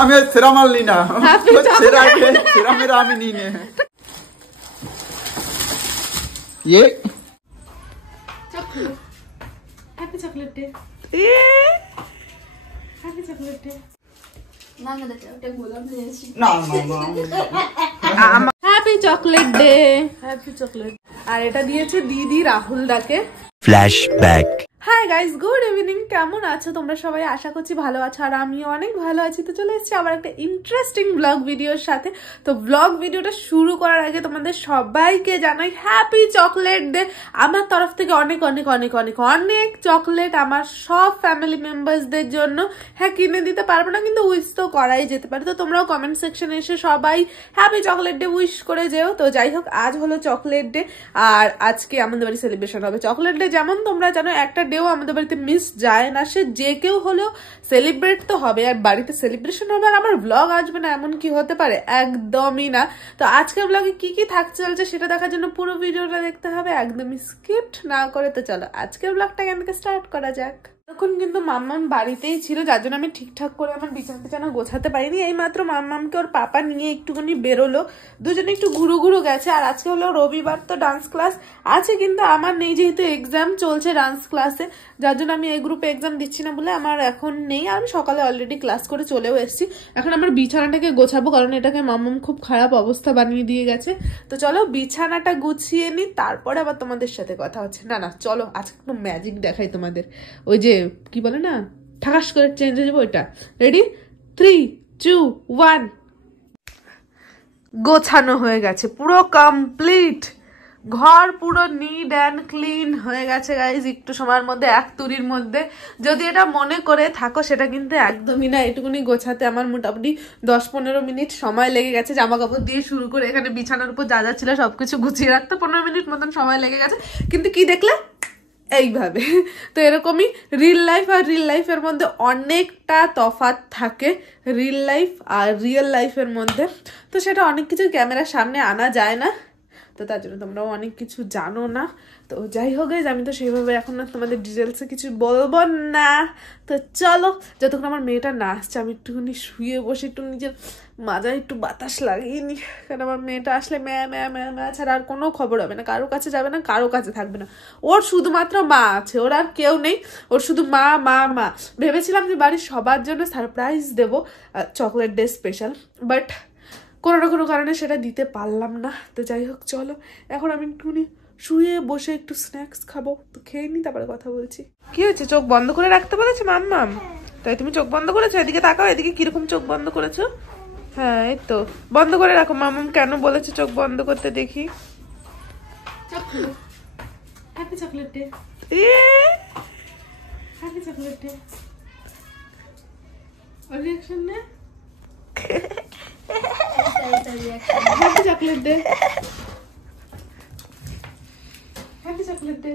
हमें सिरा माल लेना सिरा मेरा हमें नहीं है ये happy chocolate day happy chocolate day ना ना ওটা গোলাপ নিয়েছি না happy chocolate day happy chocolate আর এটা দিয়েছে দিদি রাহুল দাকে flashback hi guys good evening কেমন আছো তোমরা সবাই আশা করছি ভালো আছো আর আমিও অনেক ভালো আছি তো চলে এসেছি আবার একটা ইন্টারেস্টিং ব্লগ ভিডিওর সাথে তো ব্লগ ভিডিওটা শুরু করার আগে তোমাদের সবাইকে জানাই হ্যাপি চকলেট ডে আমার তরফ থেকে অনেক অনেক অনেক অনেক অনেক চকলেট আমার সব ফ্যামিলি মেম্বার্সদের জন্য হ্যাঁ কিনে দিতে পারবো না কিন্তু উইশ তো করাই যেতে পারে তো তোমরাও কমেন্ট সেকশনে এসে সবাই হ্যাপি চকলেট ডে উইশ করে যেও তো যাই হোক আজ হলো চকলেট ডে আর আজকে আমাদের বাড়ি সেলিব্রেশন হবে চকলেট ডে যেমন তোমরা জানো একটা ডেও আমাদের বাড়িতে মিস যায় না সে যে কেউ হলেও সেলিব্রেট তো হবে আর বাড়িতে সেলিব্রেশন হবে আর আমার ব্লগ আসবে না এমন কি হতে পারে একদমই না তো আজকের ব্লগে কি কি থাকতে চলছে সেটা দেখার জন্য পুরো ভিডিওটা দেখতে হবে একদমই স্কিপ্ট না করে তো চলো আজকের ব্লগটা এখান থেকে স্টার্ট করা যাক তখন কিন্তু মাম্মাম বাড়িতেই ছিল যার জন্য আমি ঠিকঠাক করে আমার বিছানা গোছাতে পারিনি এই মাত্র মাম্মামকে ওর পাপা নিয়ে একটুখানি বেরোলো দুজনে একটু ঘুরু ঘুরু গেছে আর আজকে হলো রবিবার তো ডান্স ক্লাস আছে কিন্তু আমার নেই যেহেতু এক্সাম চলছে ডান্স ক্লাসে যার জন্য আমি এই গ্রুপে এক্সাম দিচ্ছি না বলে আমার এখন নেই আমি সকালে অলরেডি ক্লাস করে চলেও এসেছি এখন আমার বিছানাটাকে গোছাবো কারণ এটাকে মাম্মাম খুব খারাপ অবস্থা বানিয়ে দিয়ে গেছে তো চলো বিছানাটা গুছিয়ে নি তারপরে আবার তোমাদের সাথে কথা হচ্ছে না চলো আজকে একটু ম্যাজিক দেখাই তোমাদের ওই যে কি বলে না ঠাকাস করে চেঞ্জ হয়ে যাবো ওইটা রেডি 3 2 1 গোছানো হয়ে গেছে পুরো কমপ্লিট ঘর পুরো নিট অ্যান্ড ক্লিন হয়ে গেছে গাইজ একটু সময়ের মধ্যে এক তুরির মধ্যে যদি এটা মনে করে থাকো সেটা কিন্তু একদমই না এটুকুনি গোছাতে আমার মোটামুটি 10-15 মিনিট সময় লেগে গেছে জামা কাপড় দিয়ে শুরু করে এখানে বিছানার উপর যা যা ছিল সবকিছু গুছিয়ে রাখতে 15 মিনিট মতন সময় লেগে গেছে কিন্তু কি দেখলে এইভাবে তো এরকমই রিল লাইফ আর রিল লাইফের মধ্যে অনেকটা তফাৎ থাকে রিল লাইফ আর রিয়েল লাইফের মধ্যে তো সেটা অনেক কিছু ক্যামেরার সামনে আনা যায় না তো তার জন্য তোমরাও অনেক কিছু জানো না তো যাই হোক আমি তো সেইভাবে এখন না তোমাদের ডিটেলসে কিছু বলবো না তো চলো যতক্ষণ আমার মেয়েটা না আসছে আমি একটুখানি শুয়ে বসে একটু নিজের মাজায় একটু বাতাস লাগিয়ে নি কারণ আমার মেয়েটা আসলে ম্যা ম্যা ম্যা ম্যা ছাড়া আর কোনো খবর হবে না কারো কাছে যাবে না কারো কাছে থাকবে না ওর শুধুমাত্র মা আছে ওর আর কেউ নেই ওর শুধু মা মা মা ভেবেছিলাম যে বাড়ির সবার জন্য সারপ্রাইজ দেবো চকলেট ডে স্পেশাল বাট কোনো না কোনো কারণে সেটা দিতে পারলাম না তো যাই হোক চলো এখন আমি একটুখানি শুয়ে বসে একটু স্ন্যাক্স খাবো তো খেয়ে নি তারপরে কথা বলছি কি হয়েছে চোখ বন্ধ করে রাখতে বলেছে মাম্মাম তাই তুমি চোখ বন্ধ করেছো এদিকে তাকাও এদিকে কিরকম চোখ বন্ধ করেছো হ্যাঁ এই তো বন্ধ করে রাখো মাম্মাম কেন বলেছে চোখ বন্ধ করতে দেখি happy chocolate day happy chocolate day reaction নে happy chocolate day happy chocolate day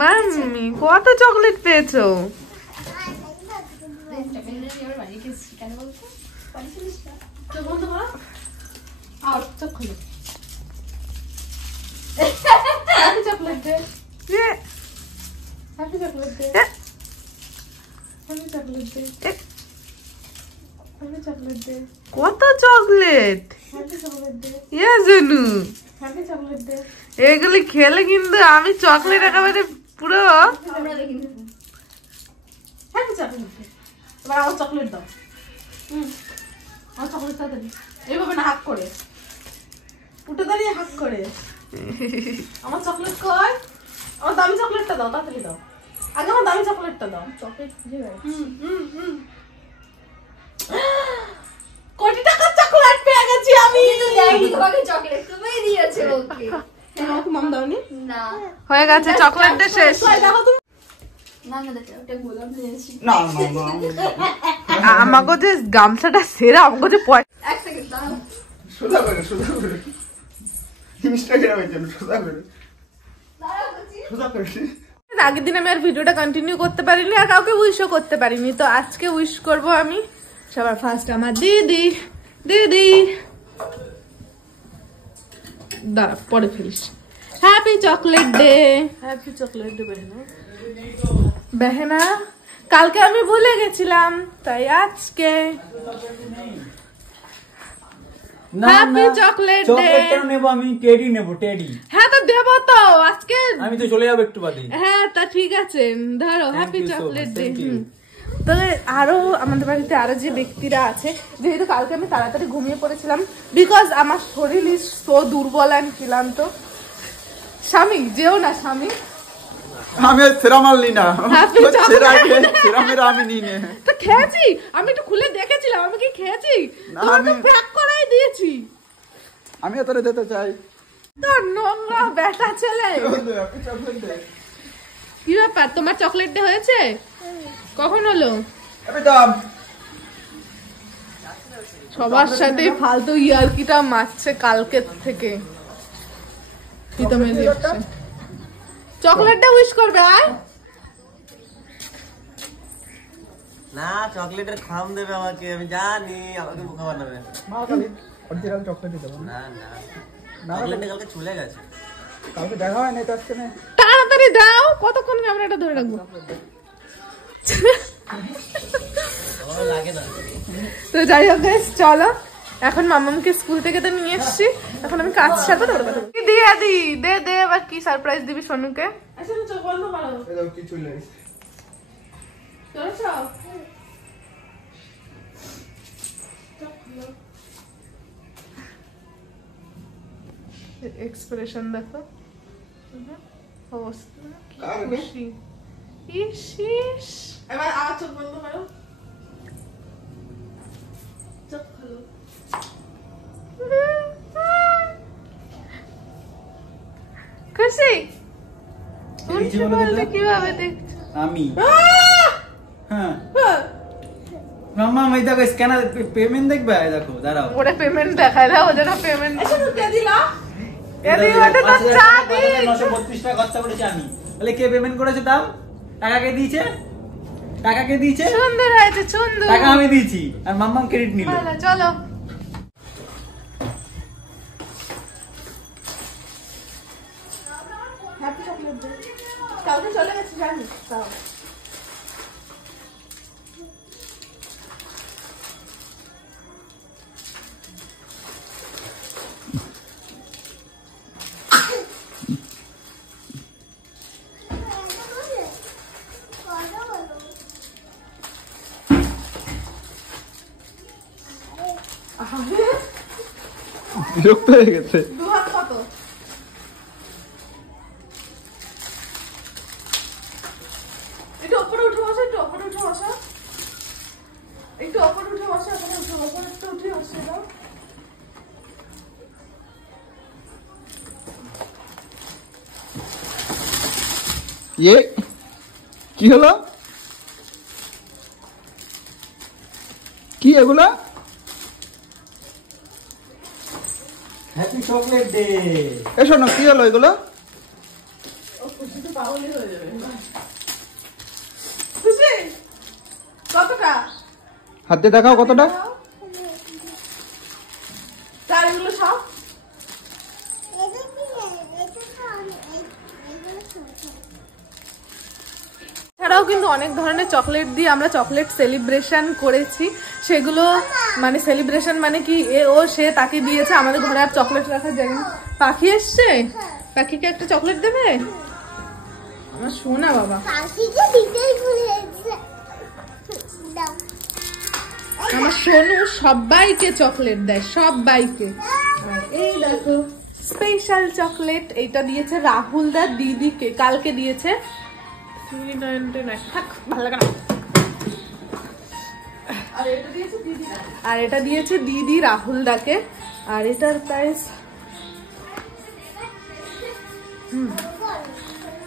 mummy কত চকলেট পেয়েছো Happy chocolate day. Yeah. Happy chocolate day. Yeah. Happy chocolate day. Yeah. Happy chocolate day. কত চকলেট হ্যাপি চকলেট ডে ইয়া Junu happy chocolate day এগুলি খেলে কিন্তু আমি chocolate একেবারে পুরো আমরা দেখি হ্যাপি চকলেট ডে এবার আমার চকলেট দাও আমার চকলেটটা দেন এইভাবে না হাত করে উঠে দাঁড়িয়ে হাত করে আমার চকলেট কই আমার দামি চকলেটটা দাও তাড়াতাড়ি দাও আগে আমার দামি চকলেটটা দাও চকলেট খুঁজে কোটি টাকার চকলেট পেয়ে গেছি আমি তোমাকে চকলেট তুমি দিয়েছো ওকে আমাকে মাম দাওনি না হয়ে গেছে চকলেটটা শেষ দেখো তুমি না না ওটা গোলাপ নিয়েছি না আমাকে যে গামছাটা সেরা আমাকে যে এক সেকেন্ড দাঁড়াও সোজা করে ইনস্টাগ্রামে চলো সোজা করে আগের দিন আমি আর ভিডিওটা কন্টিনিউ করতে পারিনি আর কাউকে উইশও করতে পারিনি তো আজকে উইশ করব আমি সবার ফার্স্ট আমার দিদি দিদি দাঁড়া পরে ফেলিস। Happy chocolate day. Happy chocolate day বেহেনা, কালকে আমি ভুলে গেছিলাম তাই আজকে হ্যাপি চকলেট ডে। চকলেট নেব আমি, টেডি নেব, টেডি। হ্যাঁ তো দেবো তো আজকে, আমি তো চলে যাবো একটু বাদে। হ্যাঁ তা ঠিক আছে, ধরো হ্যাপি চকলেট ডে। তবে আরো আমাদের বাড়িতে আরো যে ব্যক্তিরা আছে, যেহেতু কালকে আমি তাড়াতাড়ি ঘুমিয়ে পড়েছিলাম বিকজ আমার শরীর ইজ সো দুর্বল অ্যান্ড ক্লান্ত। স্বামী যেও না স্বামী, আমি সেরামাল নি না, সেরামেরা আমি নিই না। তো খেয়েছি আমি, একটু খুলে দেখেছিলাম আমি কি খেয়েছি, আমি প্যাক করাই দিয়েছি। আমি তোরে দিতে চাই। তো নোংরা বেটা ছেলে। কি ব্যাপার, তোমার চকলেট ডে হয়েছে? কখন হলো? সবার সাথে ফালতু ইয়ার্কিটা মারছে কালকে থেকে। চকলেটটা উইশ করবে আর না, চকলেটের খাম দেবে আমাকে, আমি জানি আমাকে বোকা বানাবে। অরিজিনাল চকলেটই দেবো। না না, চকলেটটা কালকে চলে গেছে, কালকে দেখা হয় না, তো আজকে না। তাড়াতাড়ি দাও, কতক্ষণ ক্যামেরাটা ধরে রাখবো। লাগে না। তো যাই হোক গাইস, চলো এখন মামামকে স্কুল থেকে তো নিয়ে এসছি, এখন আমি কাজ সারবো তোর কথা দিয়ে দি। দে দে এবার কি সারপ্রাইজ দিবি সোনুকে? এক্সপ্রেশন দেখো, খুশি। এবার আমার চোখ বন্ধ করো, চোখ খোলো। খুশি কিভাবে দেখছো? আমি হ্যাঁ মাম্মা, আমি দেখো স্ক্যানার পেমেন্ট দেখবে, দেখো দাঁড়াও, ওরে পেমেন্ট দেখায় দাও, ওদের পেমেন্ট কে দিলা? এদিকে ওটা তো চা দি 932 টাকা খরচা করেছি আমি। তাহলে কে পেমেন্ট করেছে? দাম টাকা কে দিয়েছে? টাকা কে দিয়েছে? সুন্দর হয়েছে, সুন্দর। টাকা আমি দিয়েছি আর মাম্মাম ক্রেডিট নিল। ভালো, চলো হ্যাপি চকলেট ডে। কালকে চলে গেছে জানি তাও। বিরক্ত হয়ে গেছে। দুহাত কত? একটু উপরে উঠে বসো, একটু উপরে উঠে বসো, একটু উপরে উঠে বসো, উপরে উঠে বসো, একটু উঠে বসে দাও। কি হলো? কি এগুলা? Happy chocolate day. এসো না, কি হলো এগুলো? খুশি তো পাগলই হয়ে যাবে। খুশি কতটা? হাত দিয়ে দেখাও কতটা। তার এগুলো সব ছাড়াও কিন্তু অনেক ধরনের চকলেট দিয়ে আমরা চকলেট সেলিব্রেশন করেছি। সেগুলো মানে সেলিব্রেশন মানে কি, এ ও সে তাকে দিয়েছে, আমাদের ঘরে আর চকলেট রাখার জায়গা নেই। পাখি এসছে, পাখিকে একটা চকলেট দেবে? আমার শোনা বাবা, আমার সোনু সবাইকে চকলেট দেয়, সবাইকে। এই দেখো স্পেশাল চকলেট, এইটা দিয়েছে রাহুল দা দিদিকে, কালকে দিয়েছে। থাক, ভালো লাগে না। আর এটা দিয়েছে দিদি রাহুল দাকে, আর এটার প্রাইস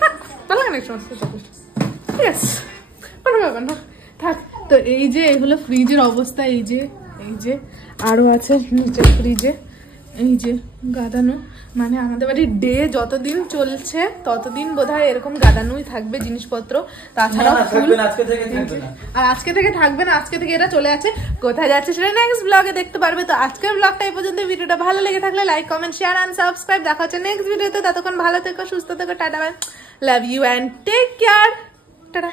থাক, ভালো লাগে না সমস্ত চকলেট। ঠিক আছে, কোনো ব্যাপার না, থাক। তো এই যে এগুলো ফ্রিজের অবস্থা, এই যে আরো আছে নিচে ফ্রিজে, এই যে গাদানো। মানে আমাদের বাড়ির ডে যতদিন চলছে ততদিন বোধহয় এরকম গাদানুই থাকবে জিনিসপত্র, তাছাড়া ফুল। আজকে থেকে থাকবে না, আর আজকে থেকে থাকবে না, আজকে থেকে এটা চলে আছে। কোথায় যাচ্ছে সেটা নেক্সট ব্লগে দেখতে পারবে। তো আজকের ব্লগটা এই পর্যন্ত। ভিডিওটা ভালো লেগে থাকলে like, comment, share and subscribe. দেখা হচ্ছে নেক্সট ভিডিওতে। ততক্ষণ ভালো থেকো, সুস্থ থেকো, tata, bye, love you and take care, tata.